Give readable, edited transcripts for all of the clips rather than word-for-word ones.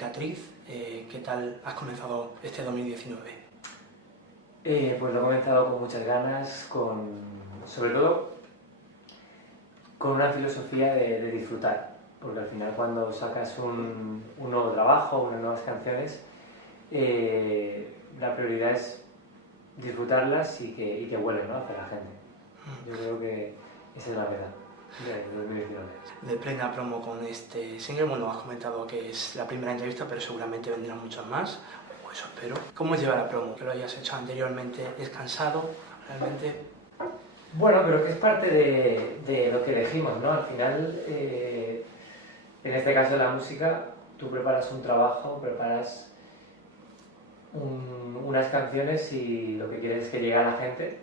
Cicatriz. ¿Qué tal has comenzado este 2019? Pues lo he comenzado con muchas ganas, sobre todo con una filosofía de disfrutar, porque al final cuando sacas un nuevo trabajo, unas nuevas canciones, la prioridad es disfrutarlas y que vuelen, ¿no?, hacia la gente. Yo creo que esa es la verdad de 2019. De plena promo con este single, bueno, has comentado que es la primera entrevista, pero seguramente vendrán muchas más, pues eso espero. ¿Cómo es llevar la promo? Que lo hayas hecho anteriormente, ¿es cansado realmente? Bueno, creo que es parte de lo que elegimos, ¿no? Al final, en este caso de la música, tú preparas un trabajo, preparas unas canciones y lo que quieres es que llegue a la gente,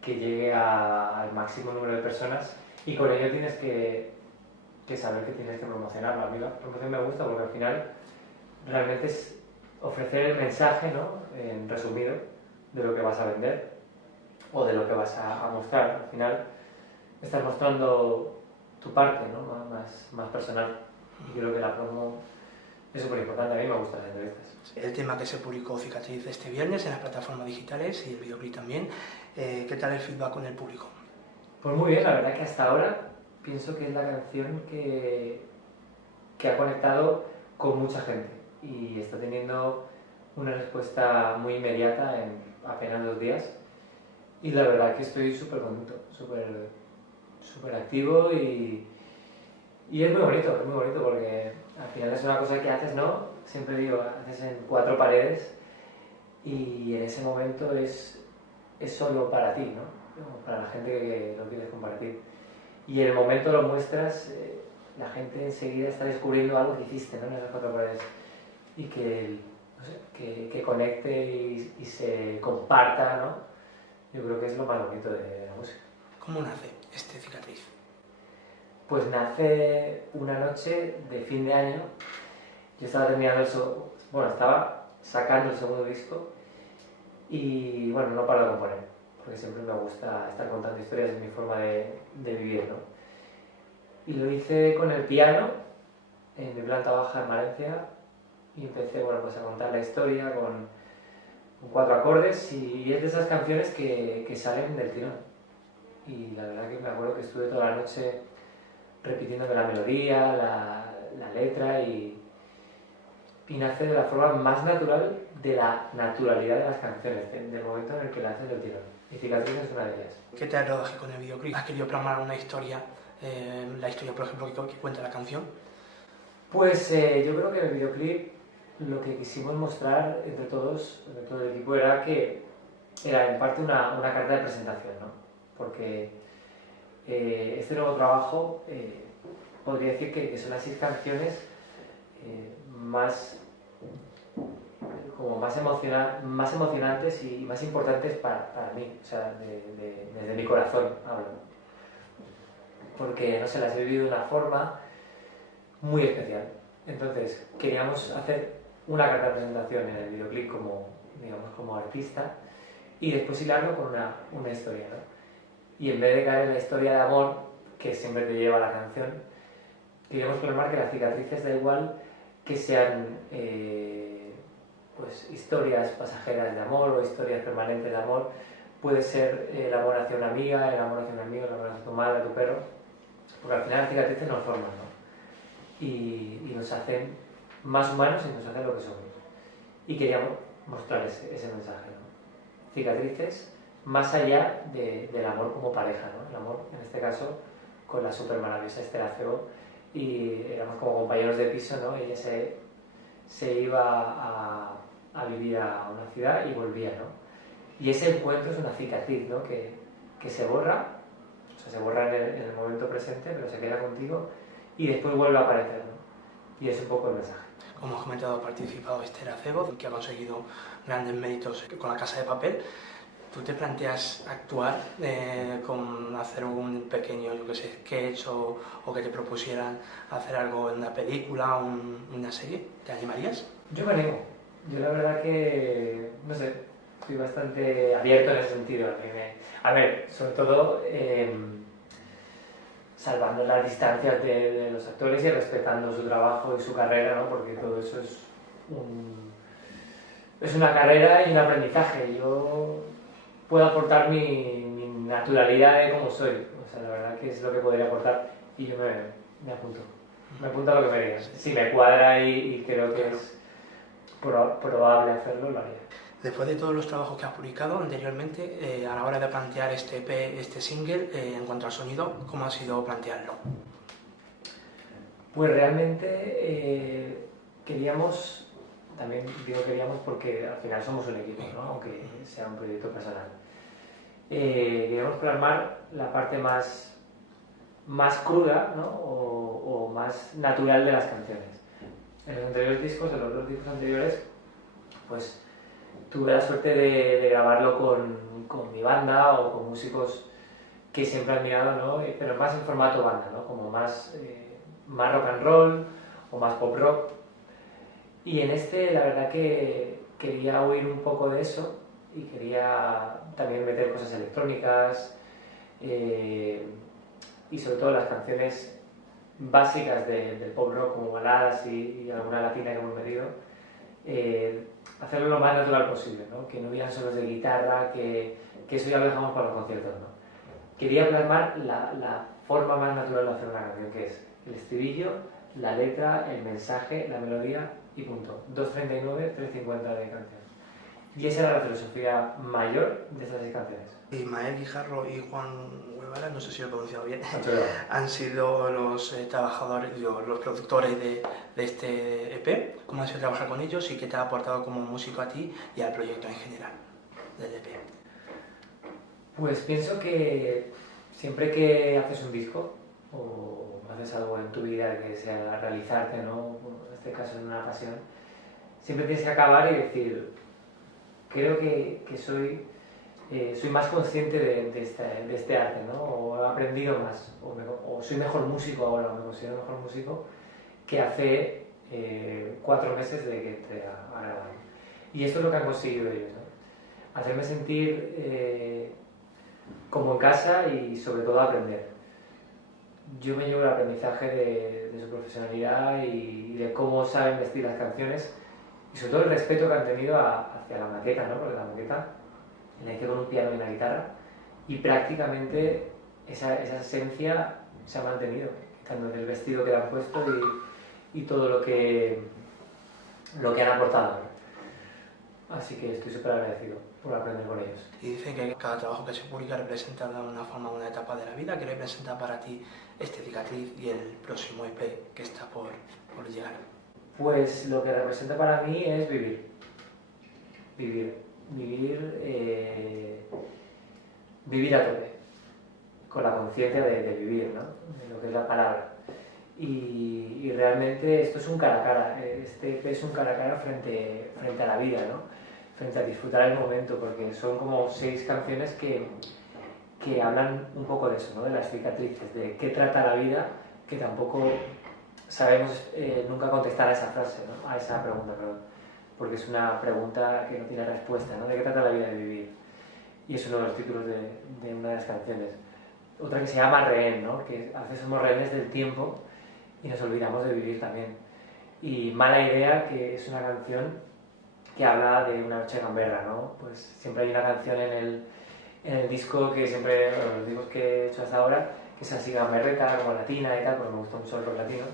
que llegue al máximo número de personas, y con ello tienes que saber que tienes que promocionarlo. A mí la promoción me gusta porque al final realmente es ofrecer el mensaje, ¿no?, en resumido, de lo que vas a vender o de lo que vas a mostrar. Al final estás mostrando tu parte, ¿no?, más personal, y creo que la promo es súper importante. A mí me gustan las entrevistas. El tema que se publicó Cicatriz este viernes en las plataformas digitales y el videoclip también, ¿qué tal el feedback con el público? Pues muy bien, la verdad que hasta ahora pienso que es la canción que ha conectado con mucha gente y está teniendo una respuesta muy inmediata en apenas 2 días, y la verdad que estoy súper contento, súper activo, y es muy bonito porque al final es una cosa que haces, ¿no? Siempre digo, haces en 4 paredes y en ese momento es solo para ti, ¿no? Para la gente que lo quieres compartir. Y en el momento lo muestras, la gente enseguida está descubriendo algo que hiciste, ¿no?, en esas 4 paredes, y que, no sé, que conecte y se comparta, ¿no? Yo creo que es lo más bonito de la música. ¿Cómo nace este Cicatriz? Pues nace una noche de fin de año. Yo estaba estaba sacando el segundo disco y, bueno, no paro de componer, porque siempre me gusta estar contando historias, es mi forma de vivir, ¿no? Y lo hice con el piano en mi planta baja en Valencia y empecé, bueno, pues a contar la historia con 4 acordes, y es de esas canciones que salen del tirón. Y la verdad que me acuerdo que estuve toda la noche repitiéndome la melodía, la letra, y nace de la forma más natural de la naturalidad de las canciones, del momento en el que la haces del tirón. Y Cicatriz es una de ellas. ¿Qué tal el rodaje con el videoclip? ¿Has querido plasmar una historia, la historia, por ejemplo, que cuenta la canción? Pues yo creo que en el videoclip lo que quisimos mostrar entre todos, entre todo el equipo, era que era en parte una carta de presentación, ¿no? Porque este nuevo trabajo podría decir que son las 6 canciones más emocionantes y más importantes para mí, o sea, desde mi corazón hablo. Porque, no sé, las he vivido de una forma muy especial. Entonces, queríamos hacer una carta de presentación en el videoclip como artista, y después hilarlo con una historia, ¿no? Y en vez de caer en la historia de amor que siempre te lleva la canción, queríamos plasmar que las cicatrices da igual que sean pues historias pasajeras de amor o historias permanentes de amor. Puede ser el amor hacia una amiga, el amor hacia un amigo, el amor hacia tu madre, tu perro, porque al final las cicatrices nos forman, ¿no? Y nos hacen más humanos y nos hacen lo que somos. Y queríamos mostrar ese mensaje, ¿no? Cicatrices más allá del amor como pareja, ¿no? El amor, en este caso, con la súper maravillosa Esther Acebo, y éramos como compañeros de piso, ¿no? Ella se iba a vivir a una ciudad y volvía, ¿no? Y ese encuentro es una cicatriz, ¿no?, que se borra, o sea, se borra en el momento presente, pero se queda contigo y después vuelve a aparecer, ¿no? Y es un poco el mensaje. Como has comentado, ha participado Esther Acebo, que ha conseguido grandes méritos con La Casa de Papel. ¿Tú te planteas actuar, con hacer un pequeño, yo que sé, sketch o que te propusieran hacer algo en una película o una serie? ¿Te animarías? Yo me animo. Yo la verdad que, no sé, estoy bastante abierto en ese sentido. A ver, sobre todo salvando las distancias de los actores y respetando su trabajo y su carrera, ¿no? Porque todo eso es una carrera y un aprendizaje. Yo puedo aportar mi naturalidad de cómo soy, o sea, la verdad que es lo que podría aportar y yo me apunto. Me apunto a lo que me digas. Si me cuadra y creo que es probable hacerlo, lo haría. Después de todos los trabajos que has publicado anteriormente, a la hora de plantear este EP, este single, en cuanto al sonido, ¿cómo ha sido plantearlo? Pues realmente queríamos, también digo queríamos porque al final somos un equipo, ¿no? Aunque sea un proyecto personal. Queríamos plasmar la parte más cruda, ¿no? o más natural de las canciones. En los anteriores discos, en los dos discos anteriores, pues tuve la suerte de grabarlo con mi banda o con músicos que siempre he admirado, ¿no? Pero más en formato banda, ¿no? Como más rock and roll o más pop rock. Y en este la verdad que quería huir un poco de eso y quería también meter cosas electrónicas y sobre todo las canciones básicas del pop rock como baladas y alguna latina que hemos metido, hacerlo lo más natural posible, ¿no? Que no hubieran solos de guitarra, que eso ya lo dejamos para los conciertos, ¿no? Quería plasmar la forma más natural de hacer una canción, que es el estribillo, la letra, el mensaje, la melodía y punto. 2:39, 3:50 de canción. Y esa era la filosofía mayor de estas 6 canciones. Ismael Guijarro y Juan Guevara, no sé si lo he pronunciado bien, han sido los trabajadores, los productores de este EP. ¿Cómo ha sido trabajar con ellos y qué te ha aportado como músico a ti y al proyecto en general del EP? Pues pienso que siempre que haces un disco o haces algo en tu vida que sea realizarte, ¿no? En este caso es una pasión, siempre tienes que acabar y decir, creo que soy más consciente de este arte, ¿no? O he aprendido más, o soy mejor músico ahora, o me considero mejor músico que hace 4 meses de que entré a grabar. Y esto es lo que han conseguido ellos, ¿no? Hacerme sentir como en casa y sobre todo aprender. Yo me llevo el aprendizaje de su profesionalidad y de cómo saben vestir las canciones y sobre todo el respeto que han tenido hacia la maqueta, ¿no? Porque la maqueta la hice con un piano y una guitarra y prácticamente esa esencia se ha mantenido, tanto en el vestido que le han puesto y todo lo que han aportado, ¿no? Así que estoy súper agradecido por aprender con ellos. Y dicen que cada trabajo que se publica representa de alguna forma una etapa de la vida. ¿Qué representa para ti este Cicatriz y el próximo EP que está por llegar? Pues lo que representa para mí es vivir a tope, con la conciencia de vivir, ¿no? De lo que es la palabra. Y realmente esto es un cara a cara, este EP es un cara a cara frente a la vida, ¿no? Frente a disfrutar el momento, porque son como 6 canciones que hablan un poco de eso, ¿no? De las cicatrices, de qué trata la vida, que tampoco sabemos nunca contestar a esa frase, ¿no? A esa pregunta, perdón, porque es una pregunta que no tiene respuesta, ¿no? ¿De qué trata la vida de vivir? Y es uno de los títulos de una de las canciones. Otra que se llama Rehén, ¿no? Que a veces somos rehenes del tiempo y nos olvidamos de vivir también. Y Mala Idea, que es una canción que habla de una noche gamberra, ¿no? Pues siempre hay una canción en el disco que siempre, bueno, los discos que he hecho hasta ahora, que es así gamberreta, como latina y tal, porque me gusta mucho el rock latino.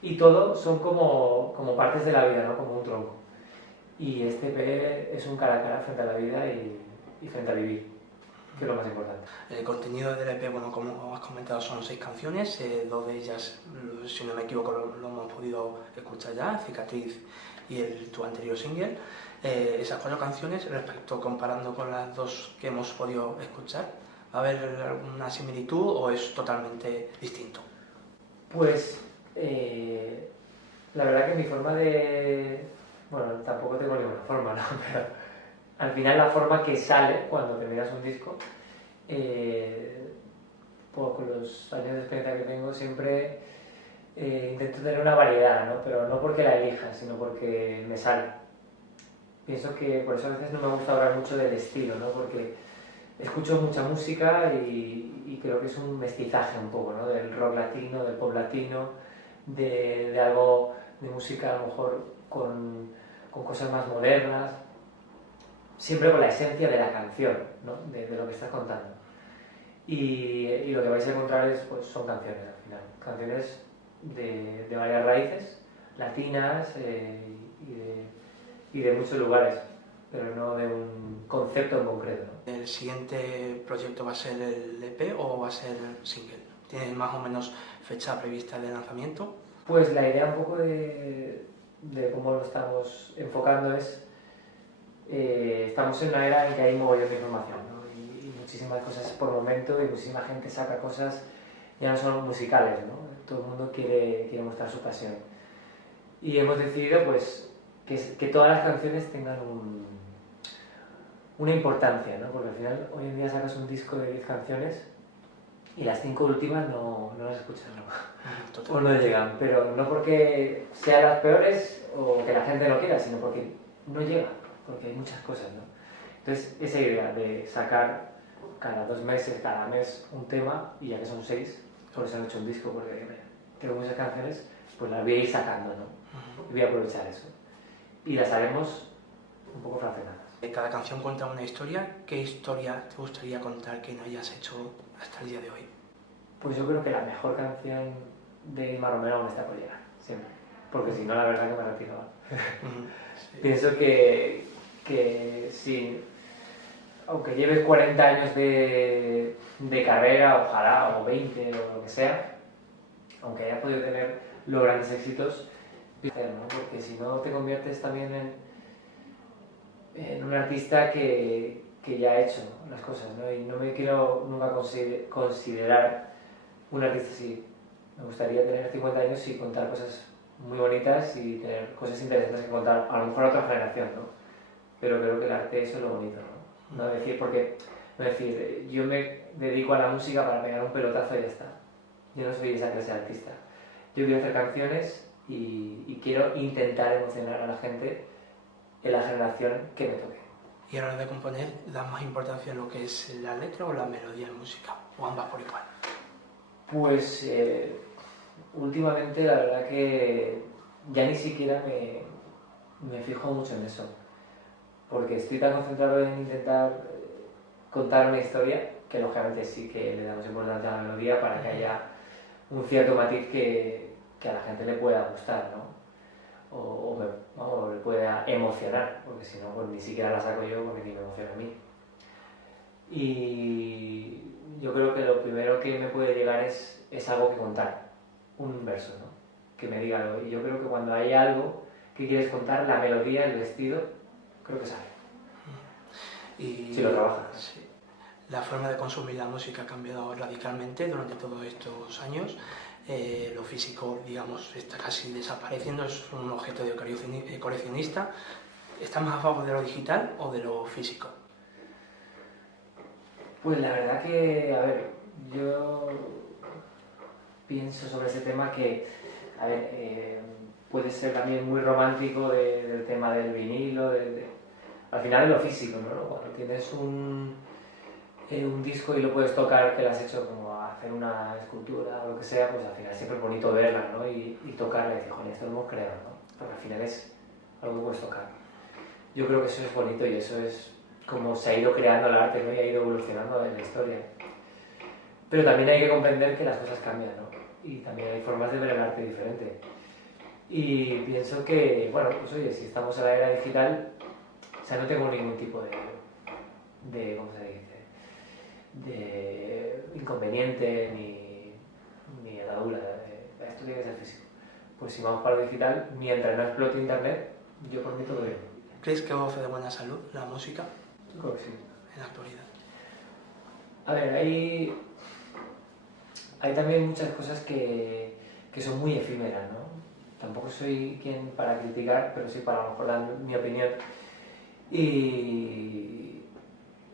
Y todo son como partes de la vida, ¿no? Como un tronco. Y este EP es un cara a cara frente a la vida y frente a vivir, que es lo más importante. El contenido del EP, bueno, como has comentado, son 6 canciones, 2 de ellas, si no me equivoco, lo hemos podido escuchar ya, Cicatriz y tu anterior single. Esas 4 canciones, comparando con las 2 que hemos podido escuchar, ¿va a haber alguna similitud o es totalmente distinto? Pues la verdad que mi forma de... Bueno, tampoco tengo ninguna forma, ¿no? Pero al final la forma que sale cuando terminas un disco, con los años de experiencia que tengo, siempre intento tener una variedad, ¿no? Pero no porque la elija, sino porque me sale. Pienso que por eso a veces no me gusta hablar mucho del estilo, ¿no? Porque escucho mucha música y creo que es un mestizaje un poco, ¿no? Del rock latino, del pop latino, de algo de música a lo mejor con cosas más modernas, siempre con la esencia de la canción, ¿no? De lo que estás contando. Y lo que vais a encontrar pues, son canciones al final, canciones de varias raíces, latinas y de muchos lugares, pero no de un concepto en concreto, ¿no? ¿El siguiente proyecto va a ser el EP o va a ser single? ¿Tienes más o menos fecha prevista de lanzamiento? Pues la idea un poco de cómo lo estamos enfocando es, estamos en una era en que hay mogollón de información, ¿no? Y muchísimas cosas por momento y muchísima gente saca cosas, ya no son musicales, ¿no? Todo el mundo quiere mostrar su pasión. Y hemos decidido pues que todas las canciones tengan una importancia, ¿no? Porque al final hoy en día sacas un disco de 10 canciones y las 5 últimas no las escuchas, ¿no? O no llegan, pero no porque sean las peores o que la gente no quiera, sino porque no llega, porque hay muchas cosas, ¿no? Entonces esa idea de sacar cada 2 meses, cada mes un tema, y ya que son 6, por eso han hecho un disco, porque tengo muchas canciones, pues las voy a ir sacando, ¿no? Y voy a aprovechar eso. Y las haremos un poco fraccionadas. Cada canción cuenta una historia. ¿Qué historia te gustaría contar que no hayas hecho hasta el día de hoy? Pues yo creo que la mejor canción de Inma Romero aún está por llegar, siempre. Porque si no, la verdad que me retiraba. Sí. Pienso que sí, aunque lleves 40 años de carrera, ojalá, o 20 o lo que sea, aunque hayas podido tener los grandes éxitos, ¿no? Porque si no te conviertes también en un artista que ya ha hecho las cosas, ¿no? Y no me quiero nunca considerar un artista así. Me gustaría tener 50 años y contar cosas muy bonitas y tener cosas interesantes que contar, a lo mejor a otra generación, ¿no? Pero creo que el arte eso es lo bonito, ¿no? No decir, yo me dedico a la música para pegar un pelotazo y ya está. Yo no soy esa clase de artista. Yo quiero hacer canciones y quiero intentar emocionar a la gente en la generación que me toque. Y a la hora de componer, ¿das más importancia a lo que es la letra o la melodía en música? ¿O ambas por igual? Pues últimamente la verdad que ya ni siquiera me fijo mucho en eso, porque estoy tan concentrado en intentar contar una historia que lógicamente sí que le damos importancia a la melodía para que haya un cierto matiz que a la gente le pueda gustar, ¿no? O le pueda emocionar, porque si no, pues ni siquiera la saco yo porque ni me emociona a mí. Y yo creo que lo primero que me puede llegar es algo que contar, un verso, ¿no? Que me diga algo. Y yo creo que cuando hay algo que quieres contar, la melodía, el vestido, creo que sale. Y si lo trabajas. Sí. La forma de consumir la música ha cambiado radicalmente durante todos estos años. Lo físico, digamos, está casi desapareciendo, es un objeto de coleccionista. ¿Estás más a favor de lo digital o de lo físico? Pues la verdad que, a ver, yo pienso sobre ese tema que, a ver, puede ser también muy romántico del tema del vinilo, al final de lo físico, ¿no? Cuando tienes un disco y lo puedes tocar, que lo has hecho como hacer una escultura o lo que sea, pues al final siempre es bonito verla, ¿no? Y tocarla y decir, joder, esto lo hemos creado, ¿no? Porque al final es algo que puedes tocar. Yo creo que eso es bonito y eso es como se ha ido creando el arte, ¿no? Y ha ido evolucionando en la historia. Pero también hay que comprender que las cosas cambian, ¿no? Y también hay formas de ver el arte diferente. Y pienso que, bueno, pues oye, si estamos en la era digital, o sea, no tengo ningún tipo de ¿cómo se dice? De inconveniente ni atadura. Esto tiene que ser físico. Pues si vamos para lo digital, mientras no explote internet, yo por mí todo bien. ¿Crees que goce de buena salud la música? Yo creo que sí. En la actualidad. A ver, hay también muchas cosas que son muy efímeras, ¿no? Tampoco soy quien para criticar, pero sí para a lo mejor dar mi opinión. Y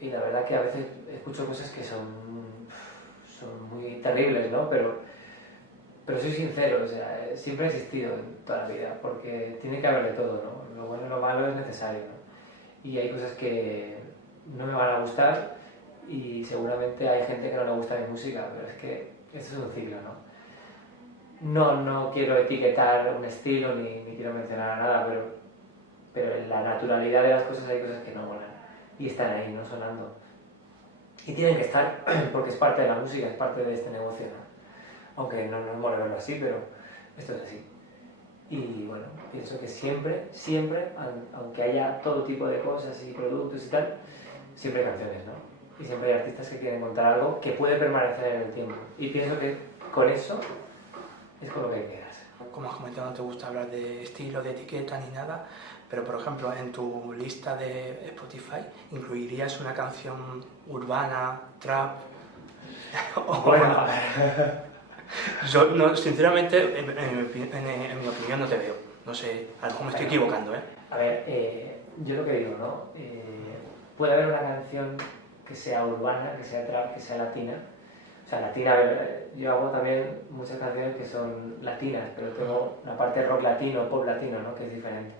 la verdad que a veces escucho cosas que son muy terribles, ¿no? Pero soy sincero, o sea, siempre he existido en toda la vida, porque tiene que haber de todo, ¿no? Lo bueno y lo malo es necesario, ¿no? Y hay cosas que no me van a gustar y seguramente hay gente que no le gusta mi música, pero es que esto es un ciclo, ¿no? No quiero etiquetar un estilo ni quiero mencionar a nada, pero en la naturalidad de las cosas hay cosas que no molan y están ahí, no sonando. Y tienen que estar porque es parte de la música, es parte de este negocio, ¿no? Aunque no nos mola verlo así, pero esto es así. Y bueno, pienso que siempre, aunque haya todo tipo de cosas y productos y tal, siempre hay canciones, ¿no? Y siempre hay artistas que quieren contar algo que puede permanecer en el tiempo. Y pienso que con eso es con lo que hay que quedarse. Como has comentado, no te gusta hablar de estilo, de etiqueta ni nada, pero por ejemplo, en tu lista de Spotify, ¿incluirías una canción urbana, trap? Bueno, Yo, no, sinceramente, en mi opinión no te veo. No sé, a lo mejor me estoy equivocando, ¿eh? A ver, yo lo que digo, ¿no? Puede haber una canción que sea urbana, que sea trap, que sea latina. O sea, latina, a ver, yo hago también muchas canciones que son latinas, pero tengo una parte rock latino, pop latino, ¿no? Que es diferente.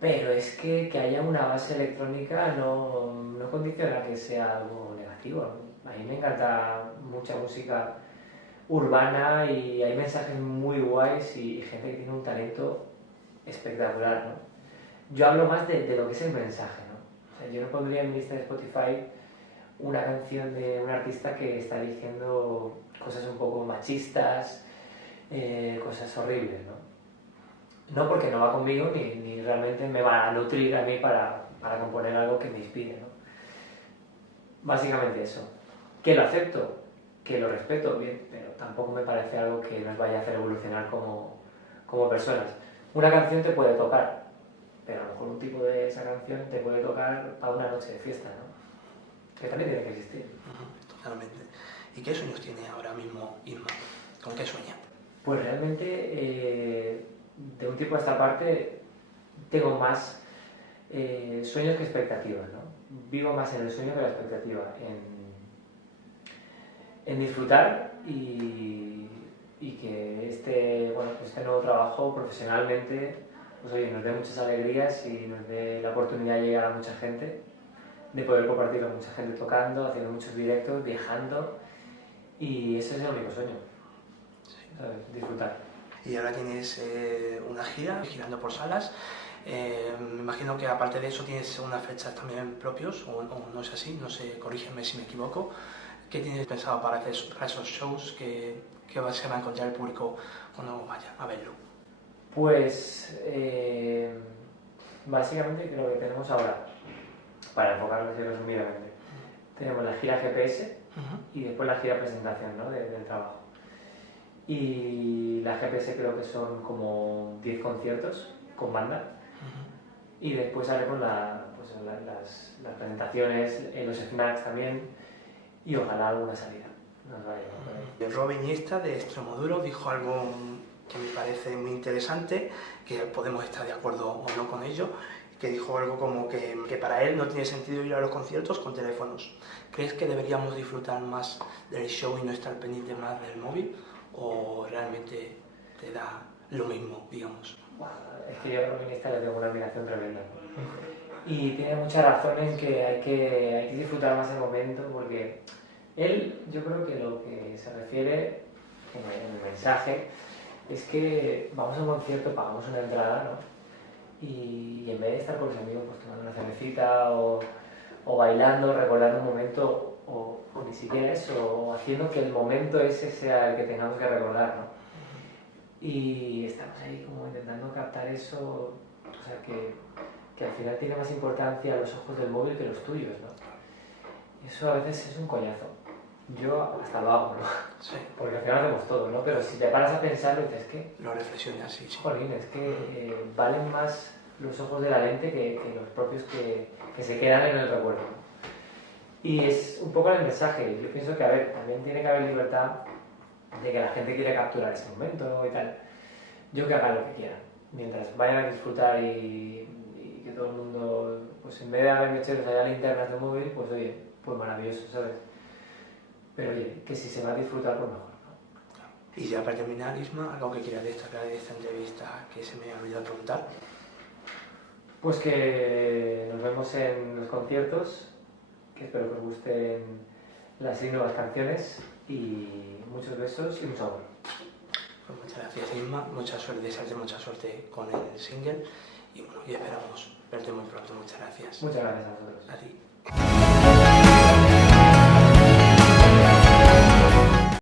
Pero es que haya una base electrónica no condiciona que sea algo negativo. A mí me encanta mucha música urbana y hay mensajes muy guays y gente que tiene un talento espectacular, ¿no? Yo hablo más de lo que es el mensaje, ¿no? O sea, yo no pondría en mi lista de Spotify una canción de un artista que está diciendo cosas un poco machistas, cosas horribles, ¿no? No porque no va conmigo ni realmente me va a nutrir a mí para componer algo que me inspire, ¿no? Básicamente eso. Que lo acepto, que lo respeto, bien, pero tampoco me parece algo que nos vaya a hacer evolucionar como personas. Una canción te puede tocar, pero a lo mejor un tipo de esa canción te puede tocar para una noche de fiesta, ¿no? Que también tiene que existir. Totalmente. ¿Y qué sueños tiene ahora mismo Isma? ¿Con qué sueña? Pues realmente, de un tiempo a esta parte, tengo más sueños que expectativas, ¿no? Vivo más en el sueño que la expectativa, en disfrutar y que este nuevo trabajo profesionalmente pues, oye, nos dé muchas alegrías y nos dé la oportunidad de llegar a mucha gente, de poder compartir con mucha gente tocando, haciendo muchos directos, viajando, y ese es el único sueño, ¿sabes? Disfrutar. Y ahora tienes una gira, girando por salas. Me imagino que aparte de eso tienes unas fechas también propios, o no es así, no sé, corrígeme si me equivoco. ¿Qué tienes pensado para esos shows que se va a encontrar el público cuando vaya a verlo? Pues básicamente creo que tenemos ahora, para enfocarlo así resumidamente, tenemos la gira GPS y después la gira presentación, ¿no? del trabajo. Y la GPS creo que son como 10 conciertos con banda. Y después haremos las presentaciones, los snacks también y ojalá alguna salida. Nos vaya, ¿no? Robin Iniesta de Extremoduro dijo algo que me parece muy interesante, que podemos estar de acuerdo o no con ello, que dijo algo como que para él no tiene sentido ir a los conciertos con teléfonos. ¿Crees que deberíamos disfrutar más del show y no estar pendiente más del móvil? ¿O realmente te da lo mismo, digamos? Es que yo a Robin Iniesta le tengo una admiración tremenda. Y tiene mucha razón en que hay que disfrutar más el momento, porque él, yo creo que lo que se refiere en el mensaje es que vamos a un concierto, pagamos una entrada, ¿no? Y en vez de estar con los amigos pues tomando una cervecita o bailando, recordando un momento, o ni siquiera eso, o haciendo que el momento ese sea el que tengamos que recordar, ¿no? Y estamos ahí como intentando captar eso, o sea que al final tiene más importancia los ojos del móvil que los tuyos, ¿no? Y eso a veces es un coñazo. Yo hasta lo hago, ¿no? Sí. Porque al final hacemos todo, ¿no? Pero si te paras a pensarlo, dices que... Lo reflexioné así, sí. Jolín, es que valen más los ojos de la lente que los propios que se quedan en el recuerdo. Y es un poco el mensaje. Yo pienso que, a ver, también tiene que haber libertad de que la gente quiere capturar ese momento y tal. Yo que haga lo que quiera. Mientras vayan a disfrutar y que todo el mundo, pues en vez de haber mecheros allá linternas del móvil, pues oye, pues maravilloso, ¿sabes? Pero oye, que si se va a disfrutar, pues mejor. Y ya para terminar, Isma, algo que quieras destacar de esta entrevista que se me ha olvidado preguntar. Pues que nos vemos en los conciertos, que espero que os gusten las 6 nuevas canciones y muchos besos y mucho amor. Pues muchas gracias, Isma, mucha suerte, desearte mucha suerte con el single y bueno, y esperamos verte muy pronto. Muchas gracias. Muchas gracias a vosotros. A ti.